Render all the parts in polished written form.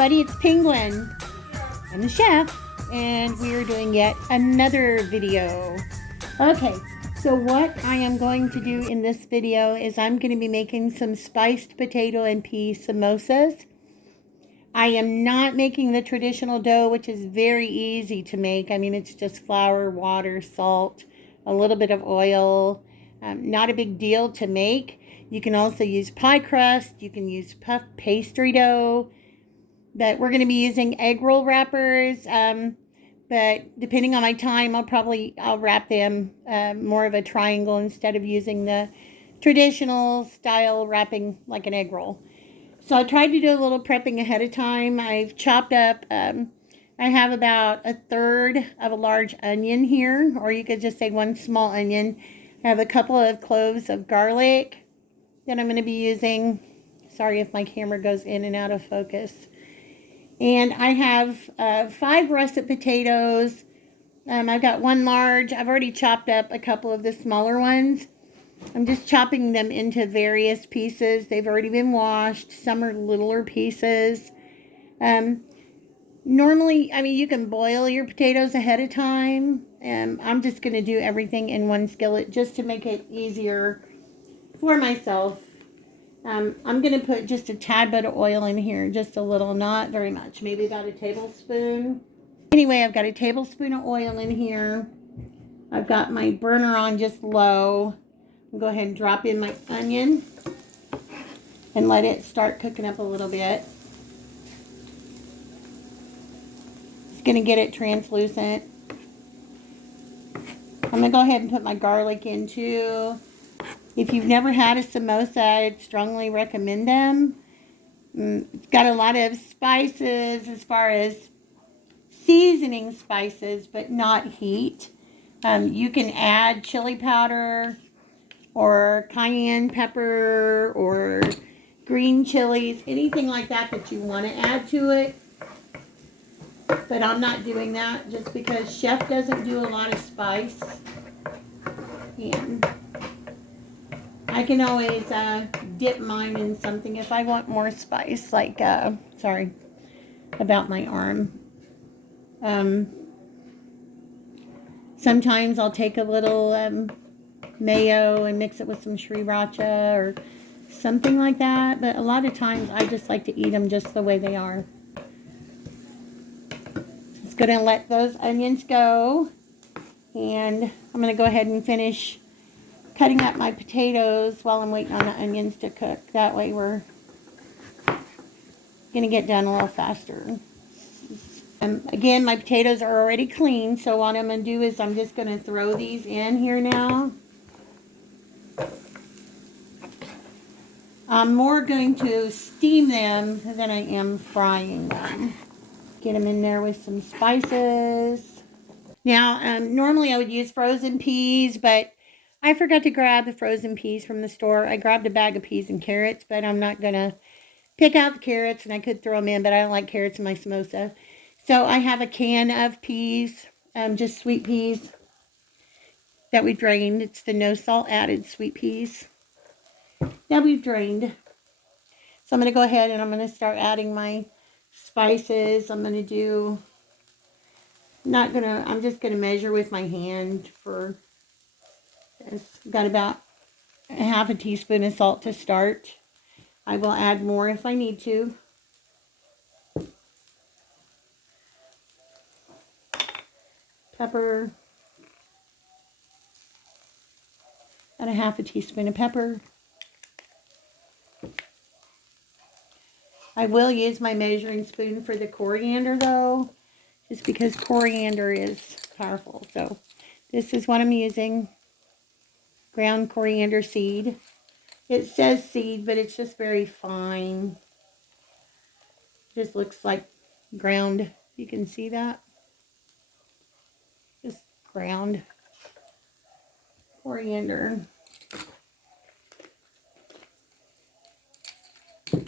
everybody, it's Penguin. I'm the chef, and we're doing yet another video. Okay, so what I am going to do in this video is I'm going to be making some spiced potato and pea samosas. I am not making the traditional dough, which is very easy to make. I mean, it's just flour, water, salt, a little bit of oil. Not a big deal to make. You can also use pie crust. You can use puff pastry dough. But we're going to be using egg roll wrappers. But depending on my time, I'll wrap them more of a triangle instead of using the traditional style wrapping like an egg roll. So I tried to do a little prepping ahead of time. I've chopped up, I have about a third of a large onion here, or you could just say one small onion. I have a couple of cloves of garlic that I'm going to be using. Sorry if my camera goes in and out of focus. And I have 5 russet potatoes. I've got one large. I've already chopped up a couple of the smaller ones. I'm just chopping them into various pieces. They've already been washed. Some are littler pieces. Normally, I mean, you can boil your potatoes ahead of time. I'm just going to do everything in one skillet just to make it easier for myself. I'm going to put just a tad bit of oil in here, just a little, not very much, maybe about a tablespoon. Anyway, I've got a tablespoon of oil in here. I've got my burner on just low. I'll go ahead and drop in my onion and let it start cooking up a little bit. It's going to get it translucent. I'm going to go ahead and put my garlic in too. If you've never had a samosa, I'd strongly recommend them. It's got a lot of spices as far as seasoning spices, but not heat. You can add chili powder or cayenne pepper or green chilies, anything like that that you want to add to it. But I'm not doing that just because Chef doesn't do a lot of spice. And I can always dip mine in something if I want more spice, like, sorry about my arm. Sometimes I'll take a little mayo and mix it with some sriracha or something like that, but a lot of times I just like to eat them just the way they are. Just going to let those onions go, and I'm going to go ahead and finish cutting up my potatoes while I'm waiting on the onions to cook. That way we're going to get done a little faster. Again, my potatoes are already clean, so what I'm going to do is I'm just going to throw these in here now. I'm more going to steam them than I am frying them. Get them in there with some spices. Now, normally I would use frozen peas, but I forgot to grab the frozen peas from the store. I grabbed a bag of peas and carrots, but I'm not going to pick out the carrots, and I could throw them in, but I don't like carrots in my samosa. So I have a can of peas, just sweet peas that we drained. It's the no salt added sweet peas that we've drained. So I'm going to go ahead and I'm going to start adding my spices. I'm just going to measure with my hand for this. Got about a half a teaspoon of salt to start. I will add more if I need to. Pepper. About a half a teaspoon of pepper. I will use my measuring spoon for the coriander though, just because coriander is powerful. So this is what I'm using. Ground coriander seed. It says seed, but it's just very fine. Just looks like ground. You can see that. Just ground coriander. Okay,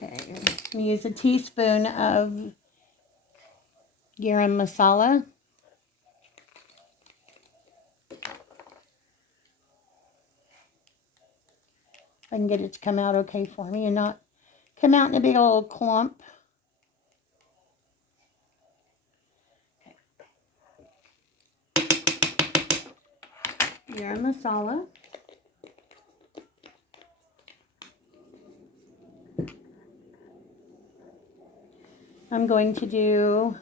I'm going to use a teaspoon of garam masala. I can get it to come out okay for me and not come out in a big old clump. Garam masala. I'm going to do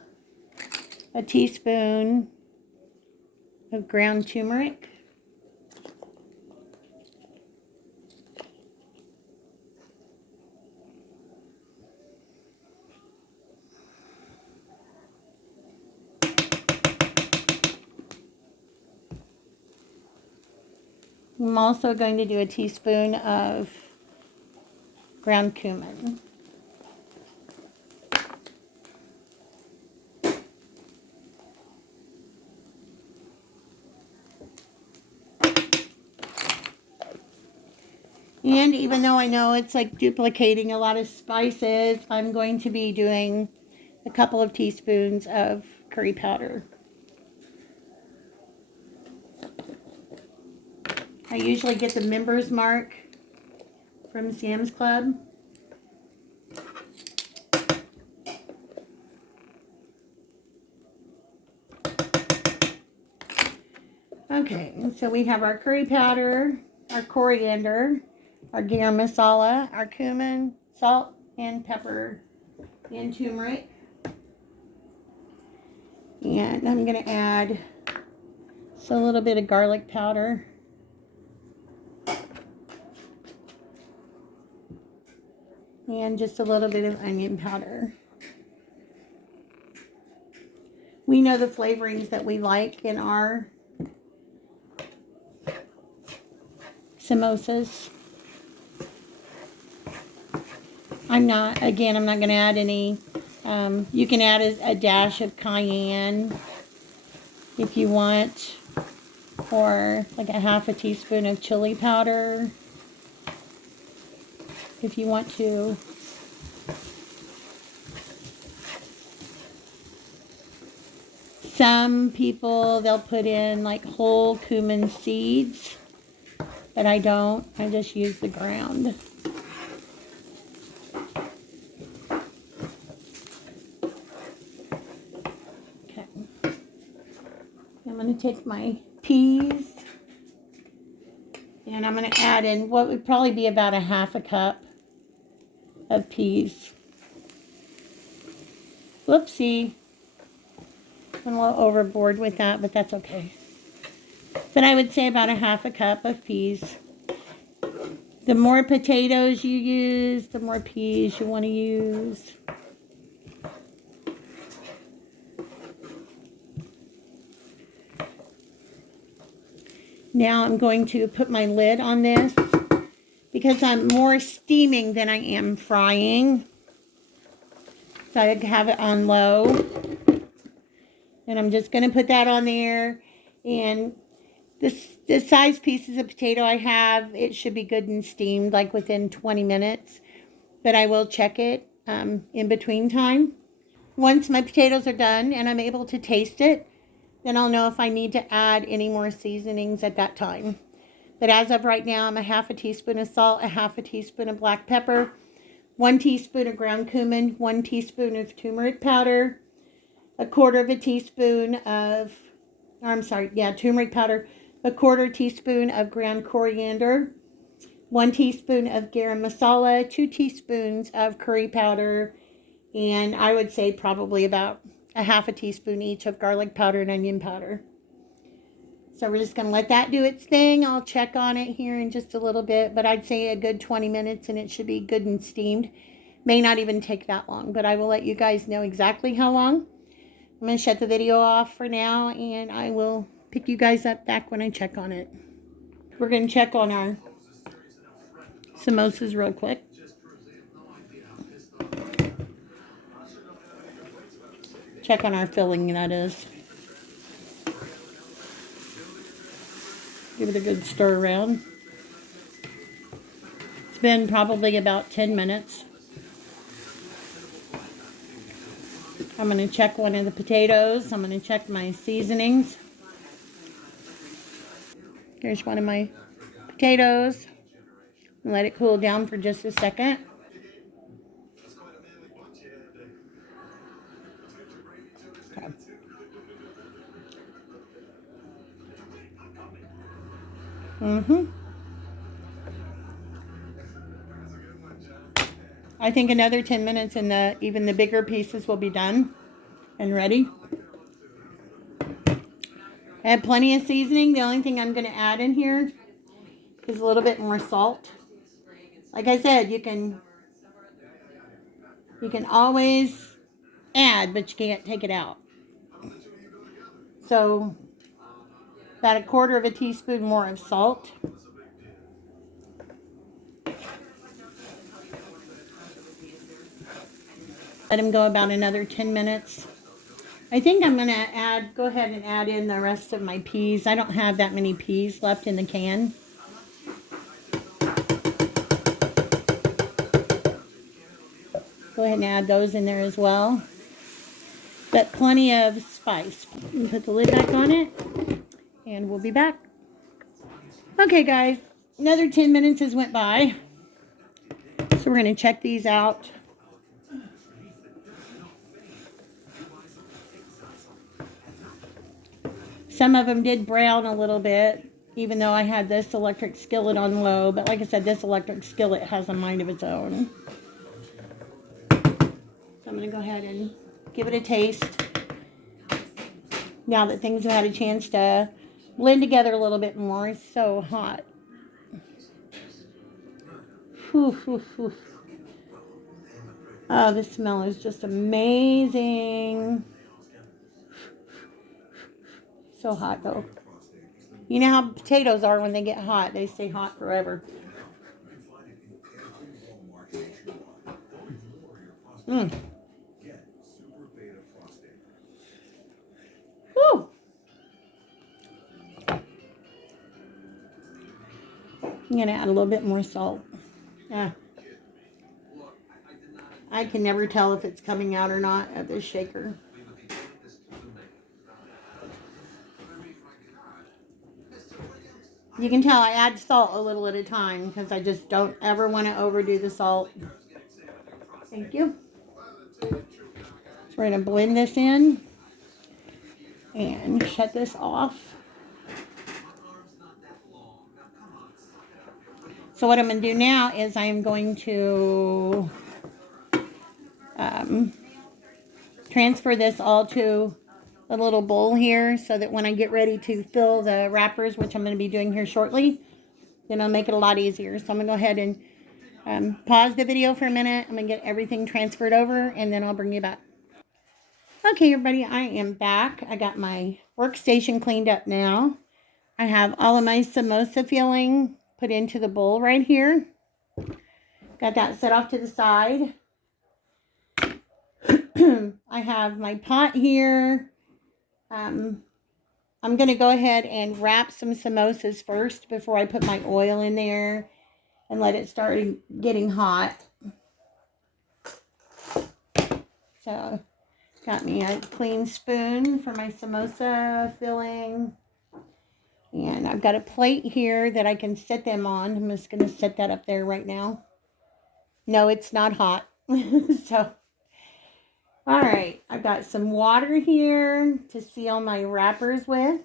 a teaspoon of ground turmeric. I'm also going to do a teaspoon of ground cumin. And even though I know it's like duplicating a lot of spices, I'm going to be doing a couple of teaspoons of curry powder. I usually get the members mark from Sam's Club. Okay, so we have our curry powder, our coriander, our garam masala, our cumin, salt and pepper, and turmeric. And I'm going to add a little bit of garlic powder. And just a little bit of onion powder. We know the flavorings that we like in our samosas. I'm not going to add any. You can add a dash of cayenne if you want, or like a half a teaspoon of chili powder if you want to. Some people, they'll put in like whole cumin seeds, but I don't. I just use the ground. Okay. I'm going to take my peas and I'm going to add in what would probably be about a half a cup of peas. Whoopsie. I'm a little overboard with that, but that's okay. But I would say about a half a cup of peas. The more potatoes you use, the more peas you want to use. Now I'm going to put my lid on this because I'm more steaming than I am frying. So I have it on low. And I'm just going to put that on there. And the size pieces of potato I have, it should be good and steamed like within 20 minutes. But I will check it in between time. Once my potatoes are done and I'm able to taste it, then I'll know if I need to add any more seasonings at that time. But as of right now, I'm a half a teaspoon of salt, a half a teaspoon of black pepper, 1 teaspoon of ground cumin, 1 teaspoon of turmeric powder, a quarter of a teaspoon of, turmeric powder, a quarter teaspoon of ground coriander, 1 teaspoon of garam masala, 2 teaspoons of curry powder, and I would say probably about a half a teaspoon each of garlic powder and onion powder. So we're just going to let that do its thing. I'll check on it here in just a little bit, but I'd say a good 20 minutes and it should be good and steamed. May not even take that long, but I will let you guys know exactly how long. I'm going to shut the video off for now, and I will pick you guys up back when I check on it. We're going to check on our samosas real quick. Check on our filling, that is. Give it a good stir around. It's been probably about 10 minutes. I'm going to check one of the potatoes. I'm going to check my seasonings. Here's one of my potatoes. Let it cool down for just a second. I think another 10 minutes and even the bigger pieces will be done and ready. I have plenty of seasoning. The only thing I'm going to add in here is a little bit more salt. Like I said, you can always add, but you can't take it out. So about a quarter of a teaspoon more of salt. Let them go about another 10 minutes. I think I'm going to go ahead and add in the rest of my peas. I don't have that many peas left in the can. Go ahead and add those in there as well. Got plenty of spice. Put the lid back on it, and we'll be back. Okay, guys, another 10 minutes has went by. So we're going to check these out. Some of them did brown a little bit, even though I had this electric skillet on low. But like I said, this electric skillet has a mind of its own. So I'm going to go ahead and give it a taste. Now that things have had a chance to blend together a little bit more. It's so hot. Whew, whew, whew. Oh, the smell is just amazing. So hot, though. You know how potatoes are when they get hot. They stay hot forever. Mmm. Woo! I'm going to add a little bit more salt. I can never tell if it's coming out or not at this shaker. You can tell I add salt a little at a time because I just don't ever want to overdo the salt. Thank you. So we're going to blend this in and shut this off. So what I'm going to do now is I'm going to transfer this all to a little bowl here so that when I get ready to fill the wrappers, which I'm going to be doing here shortly, then I'll make it a lot easier. So I'm going to go ahead and pause the video for a minute. I'm going to get everything transferred over and then I'll bring you back. Okay, everybody, I am back. I got my workstation cleaned up now. I have all of my samosa filling put into the bowl right here. Got that set off to the side. I have my pot here. I'm going to go ahead and wrap some samosas first before I put my oil in there and let it start getting hot. So, got me a clean spoon for my samosa filling. And I've got a plate here that I can set them on. I'm just going to set that up there right now. No, it's not hot. So, all right. I've got some water here to seal my wrappers with.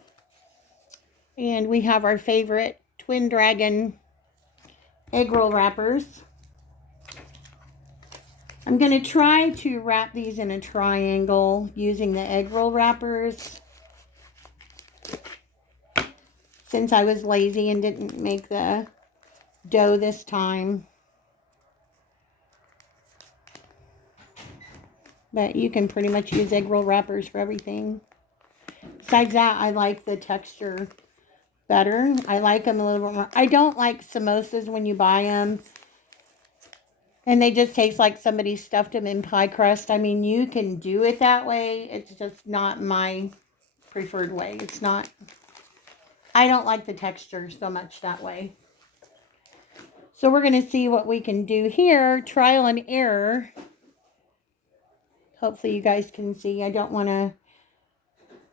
And we have our favorite Twin Dragon egg roll wrappers. I'm going to try to wrap these in a triangle using the egg roll wrappers. Since I was lazy and didn't make the dough this time. But you can pretty much use egg roll wrappers for everything. Besides that, I like the texture better. I like them a little bit more. I don't like samosas when you buy them and they just taste like somebody stuffed them in pie crust. I mean, you can do it that way. It's just not my preferred way. It's not. I don't like the texture so much that way. So we're going to see what we can do here. Trial and error. Hopefully you guys can see. I don't want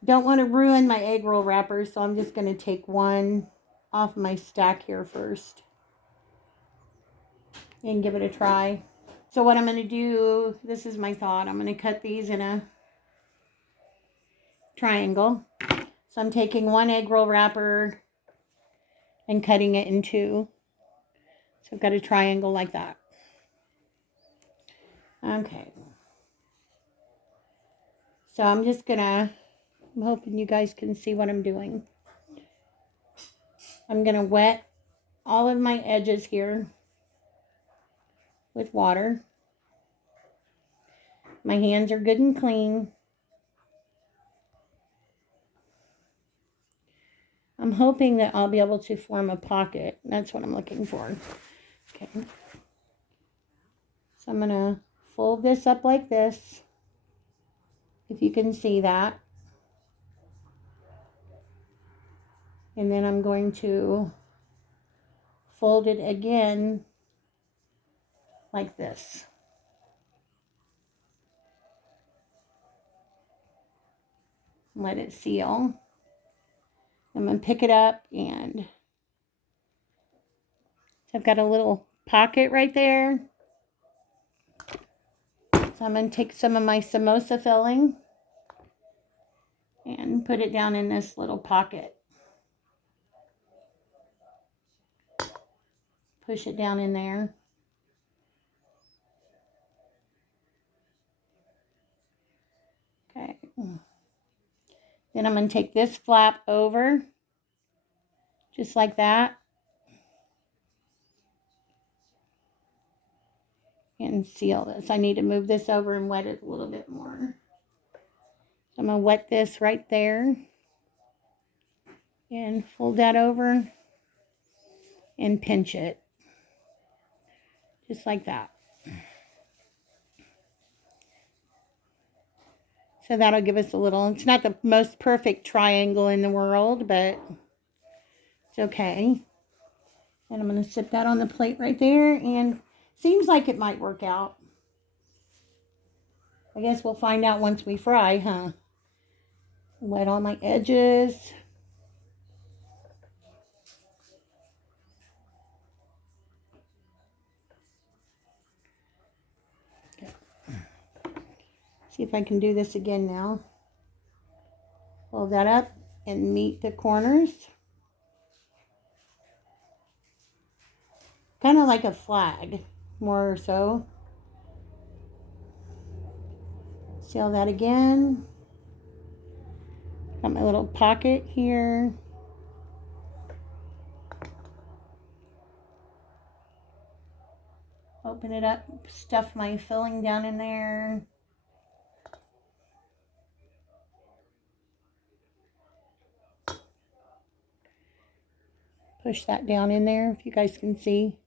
to ruin my egg roll wrapper, so I'm just going to take one off my stack here first and give it a try. So what I'm going to do, this is my thought, I'm going to cut these in a triangle. So I'm taking one egg roll wrapper and cutting it in two. So I've got a triangle like that. Okay. So I'm hoping you guys can see what I'm doing. I'm going to wet all of my edges here with water. My hands are good and clean. I'm hoping that I'll be able to form a pocket. That's what I'm looking for. Okay. So I'm going to fold this up like this, if you can see that. And then I'm going to fold it again like this. Let it seal. I'm going to pick it up, and so I've got a little pocket right there. So I'm going to take some of my samosa filling and put it down in this little pocket. Push it down in there. Okay. Then I'm going to take this flap over, just like that, and seal this. I need to move this over and wet it a little bit more. So I'm going to wet this right there and fold that over and pinch it, just like that. So that'll give us a little, it's not the most perfect triangle in the world, but it's okay. And I'm going to sit that on the plate right there, and seems like it might work out. I guess we'll find out once we fry, huh? Wet all my edges. Okay. See if I can do this again now. Fold that up and meet the corners. Kind of like a flag, more or so. Seal that again. Got my little pocket here. Open it up, stuff my filling down in there. Push that down in there, if you guys can see.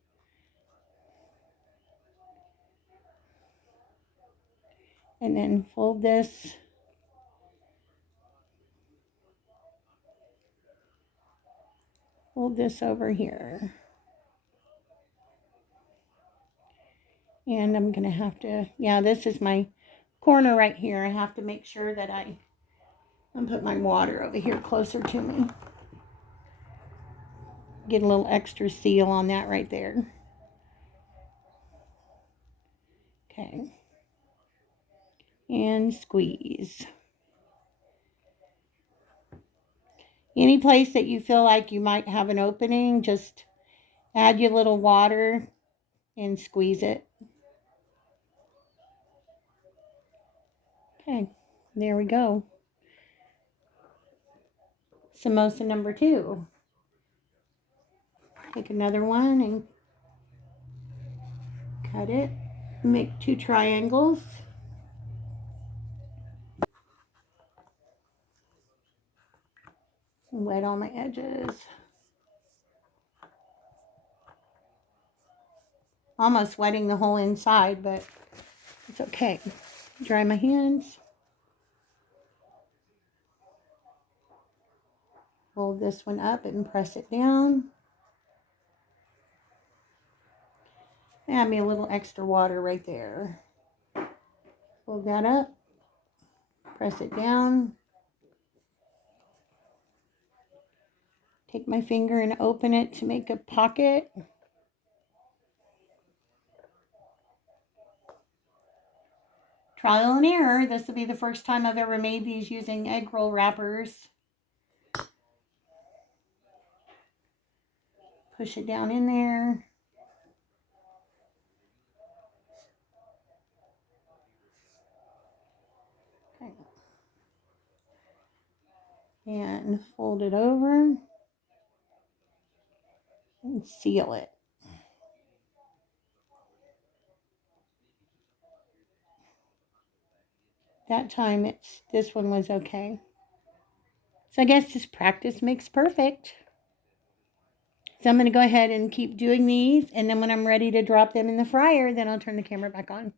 And then fold this. Fold this over here. And I'm going to have to, yeah, this is my corner right here. I have to make sure that I'll put my water over here closer to me. Get a little extra seal on that right there. Okay. And squeeze. Any place that you feel like you might have an opening, just add your little water and squeeze it. Okay, there we go. Samosa number 2. Take another one and cut it. Make 2 triangles. Wet all my edges. Almost wetting the whole inside, but it's okay. Dry my hands. Fold this one up and press it down. Add me a little extra water right there. Fold that up. Press it down. Take my finger and open it to make a pocket. Trial and error. This will be the first time I've ever made these using egg roll wrappers. push it down in there. Okay. And fold it over and seal it. That time this one was okay. So I guess just practice makes perfect. So I'm going to go ahead and keep doing these, and then when I'm ready to drop them in the fryer, then I'll turn the camera back on.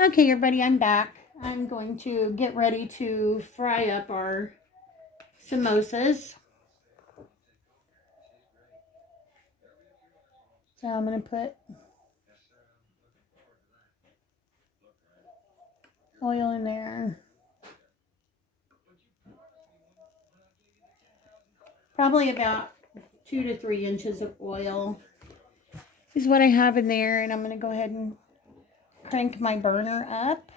Okay, everybody, I'm back. I'm going to get ready to fry up our samosas. So I'm going to put oil in there. Probably about 2 to 3 inches of oil is what I have in there, and I'm going to go ahead and crank my burner up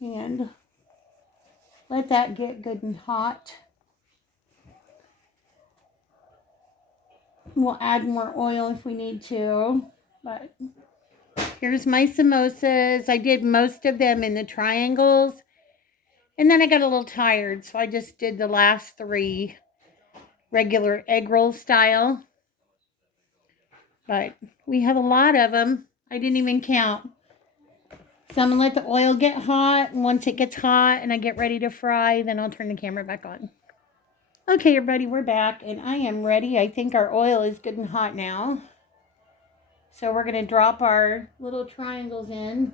and let that get good and hot. We'll add more oil if we need to, but here's my samosas. I did most of them in the triangles, and then I got a little tired, so I just did the last 3 regular egg roll style. But we have a lot of them. I didn't even count. So I'm going to let the oil get hot, and once it gets hot and I get ready to fry, then I'll turn the camera back on. Okay, everybody, we're back, and I am ready. I think our oil is good and hot now. So we're going to drop our little triangles in.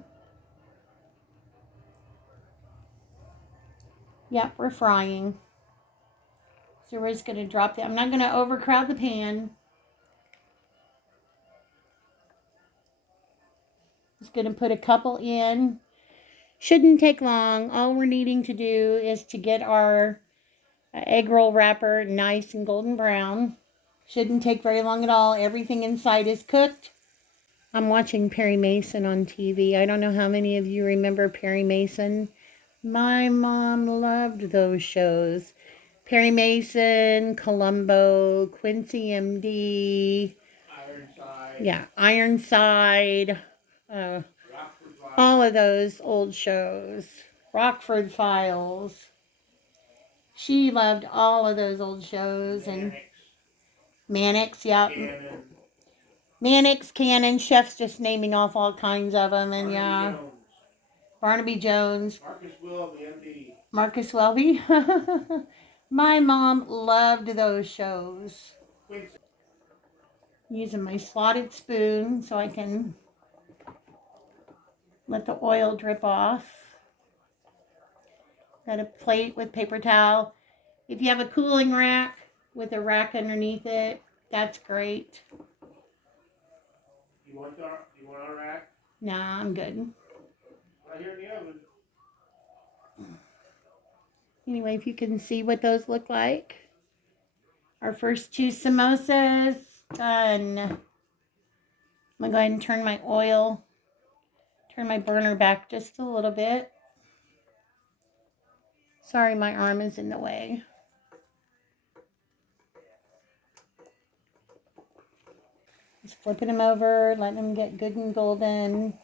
Yep, we're frying. So we're just going to drop them. I'm not going to overcrowd the pan. Just going to put a couple in. Shouldn't take long. All we're needing to do is to get our egg roll wrapper nice and golden brown. Shouldn't take very long at all. Everything inside is cooked. I'm watching Perry Mason on TV. I don't know how many of you remember Perry Mason. My mom loved those shows. Perry Mason, Columbo, Quincy MD. Ironside. Yeah, Ironside. All of those old shows. Rockford Files. She loved all of those old shows. And Mannix, yeah. Mannix, Cannon, chefs just naming off all kinds of them. And yeah. Barnaby Jones. Marcus Welby, MD. Marcus Welby. My mom loved those shows. Using my slotted spoon so I can let the oil drip off. Got a plate with paper towel. If you have a cooling rack with a rack underneath it, that's great. You want a rack? Nah, I'm good. Right here in the oven. Anyway, if you can see what those look like. Our first 2 samosas done. I'm going to go ahead and turn my burner back just a little bit. Sorry, my arm is in the way. Just flipping them over, letting them get good and golden.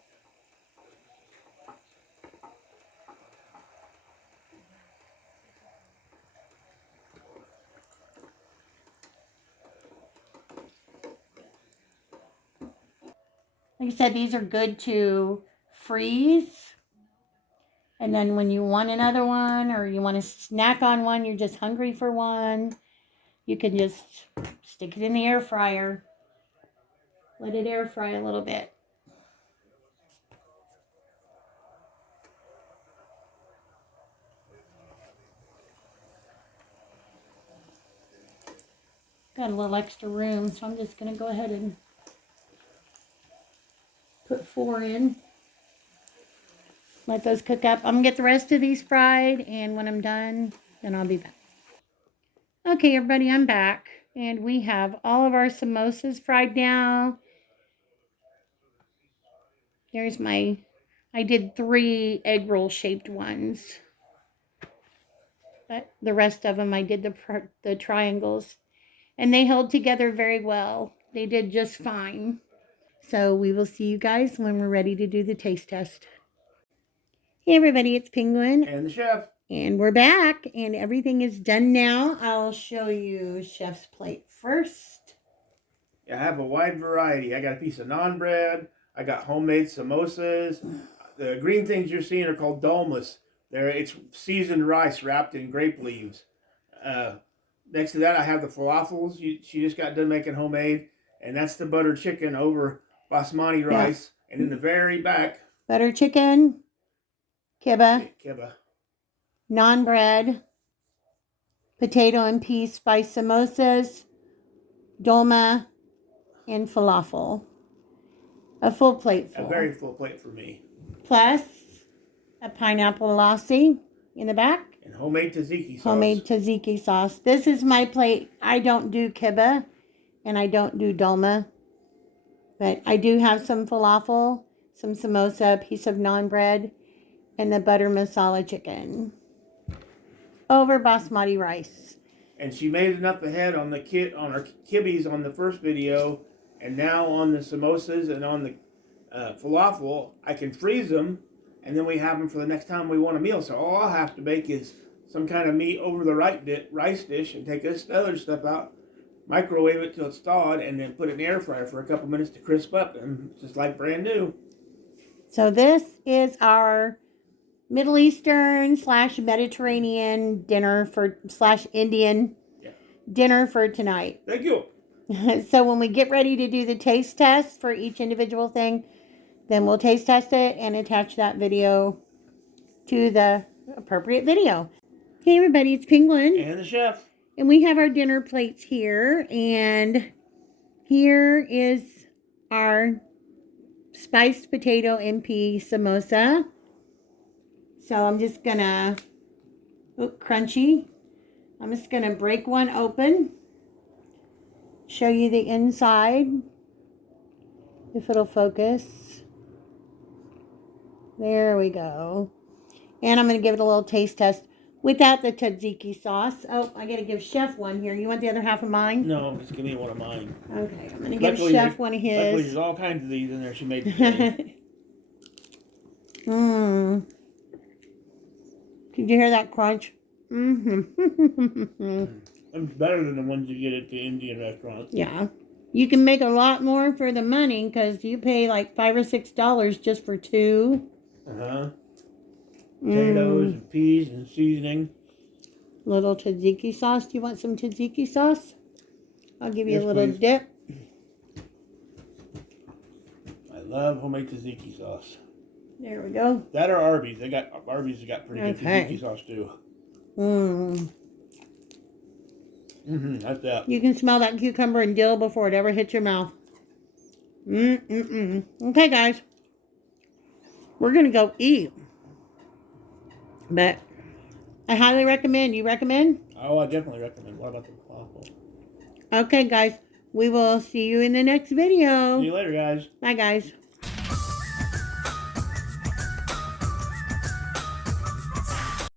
Like I said, these are good to freeze. And then when you want another one or you want to snack on one, you're just hungry for one, you can just stick it in the air fryer. Let it air fry a little bit. Got a little extra room, so I'm just going to go ahead and put 4 in. Let those cook up. I'm going to get the rest of these fried, and when I'm done, then I'll be back. Okay, everybody, I'm back. And we have all of our samosas fried now. There's I did 3 egg roll shaped ones. But the rest of them, I did the triangles. and they held together very well. They did just fine. So we will see you guys when we're ready to do the taste test. Hey everybody, it's Penguin. And the chef. And we're back, and everything is done now. I'll show you Chef's plate first. I have a wide variety. I got a piece of naan bread. I got homemade samosas. The green things you're seeing are called dolmas. It's seasoned rice wrapped in grape leaves. Next to that, I have the falafels. She just got done making homemade. And that's the butter chicken over basmati rice. And in the very back, butter chicken, kibbeh, naan bread, potato and peas spiced samosas, dolma, and falafel. A full plate full. A very full plate for me. Plus a pineapple lassi in the back. And homemade tzatziki sauce. Homemade tzatziki sauce. This is my plate. I don't do kibbeh and I don't do dolma. But I do have some falafel, some samosa, a piece of naan bread, and the butter masala chicken over basmati rice. And she made it up ahead on the on our kibbies on the first video, and now on the samosas and on the falafel, I can freeze them, and then we have them for the next time we want a meal. So all I'll have to make is some kind of meat over the rice dish and take this other stuff out, microwave it till it's thawed, and then put it in the air fryer for a couple minutes to crisp up, and it's just like brand new. So this is our Middle Eastern / Mediterranean dinner / Indian dinner for tonight. Thank you. So when we get ready to do the taste test for each individual thing, then we'll taste test it and attach that video to the appropriate video. Hey everybody, it's Penguin. And the chef. And we have our dinner plates here. And here is our spiced potato and pea samosa. So I'm just gonna, crunchy. I'm just gonna break one open. Show you the inside. If it'll focus. There we go. And I'm gonna give it a little taste test without the tzatziki sauce. Oh, I gotta give Chef one here. You want the other half of mine? No, just give me one of mine. Okay, I'm gonna give Chef one of his. Luckily, there's all kinds of these in there she made today. Mmm. Did you hear that crunch? Mm-hmm. It's better than the ones you get at the Indian restaurants. Yeah. You can make a lot more for the money because you pay like $5 or $6 just for two. Uh-huh. Potatoes and peas and seasoning. Little tzatziki sauce. Do you want some tzatziki sauce? I'll give you a little dip. I love homemade tzatziki sauce. There we go. That or Arby's. Arby's has got pretty good tzatziki sauce too. That's that. You can smell that cucumber and dill before it ever hits your mouth. Okay, guys. We're going to go eat. But I highly recommend. You recommend? Oh, I definitely recommend. What about the falafel? Okay, guys. We will see you in the next video. See you later, guys. Bye, guys.